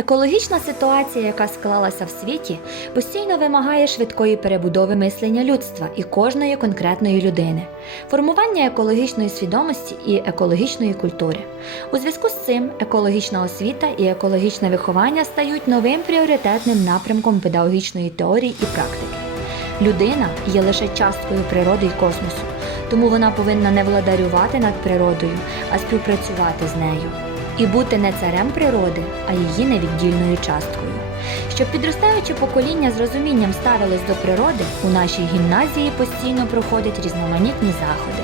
Екологічна ситуація, яка склалася в світі, постійно вимагає швидкої перебудови мислення людства і кожної конкретної людини, формування екологічної свідомості і екологічної культури. У зв'язку з цим екологічна освіта і екологічне виховання стають новим пріоритетним напрямком педагогічної теорії і практики. Людина є лише часткою природи і космосу, тому вона повинна не владарювати над природою, а співпрацювати з нею і бути не царем природи, а її невіддільною часткою. Щоб підростаюче покоління з розумінням ставилось до природи, у нашій гімназії постійно проходять різноманітні заходи.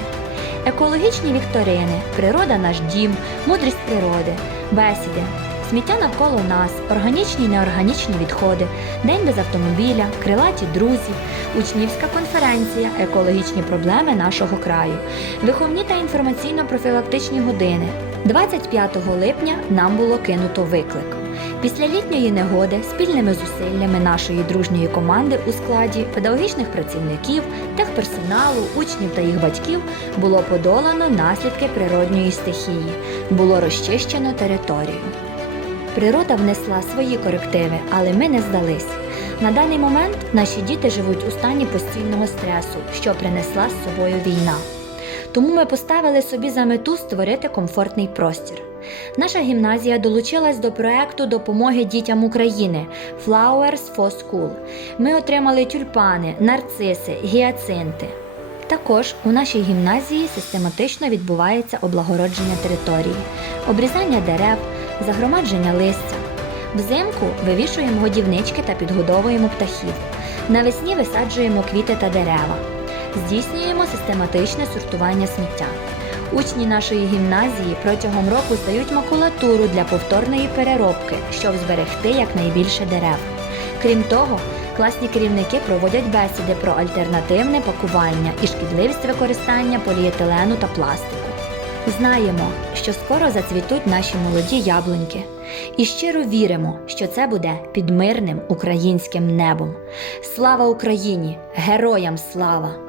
Екологічні вікторини, природа наш дім, мудрість природи, бесіди, сміття навколо нас, органічні і неорганічні відходи, день без автомобіля, крилаті друзі, учнівська конференція, екологічні проблеми нашого краю, виховні та інформаційно-профілактичні години. 25 липня нам було кинуто виклик. Після літньої негоди спільними зусиллями нашої дружньої команди у складі педагогічних працівників, техперсоналу, учнів та їх батьків було подолано наслідки природньої стихії, було розчищено територію. Природа внесла свої корективи, але ми не здались. На даний момент наші діти живуть у стані постійного стресу, що принесла з собою війна. Тому ми поставили собі за мету створити комфортний простір. Наша гімназія долучилась до проекту допомоги дітям України Flowers for School. Ми отримали тюльпани, нарциси, гіацинти. Також у нашій гімназії систематично відбувається облагородження території, обрізання дерев, загромадження листя. Взимку вивішуємо годівнички та підгодовуємо птахів. Навесні висаджуємо квіти та дерева. Здійснюємо систематичне сортування сміття. Учні нашої гімназії протягом року здають макулатуру для повторної переробки, щоб зберегти якнайбільше дерев. Крім того, класні керівники проводять бесіди про альтернативне пакування і шкідливість використання поліетилену та пластику. Знаємо, що скоро зацвітуть наші молоді яблуньки, і щиро віримо, що це буде під мирним українським небом. Слава Україні! Героям слава!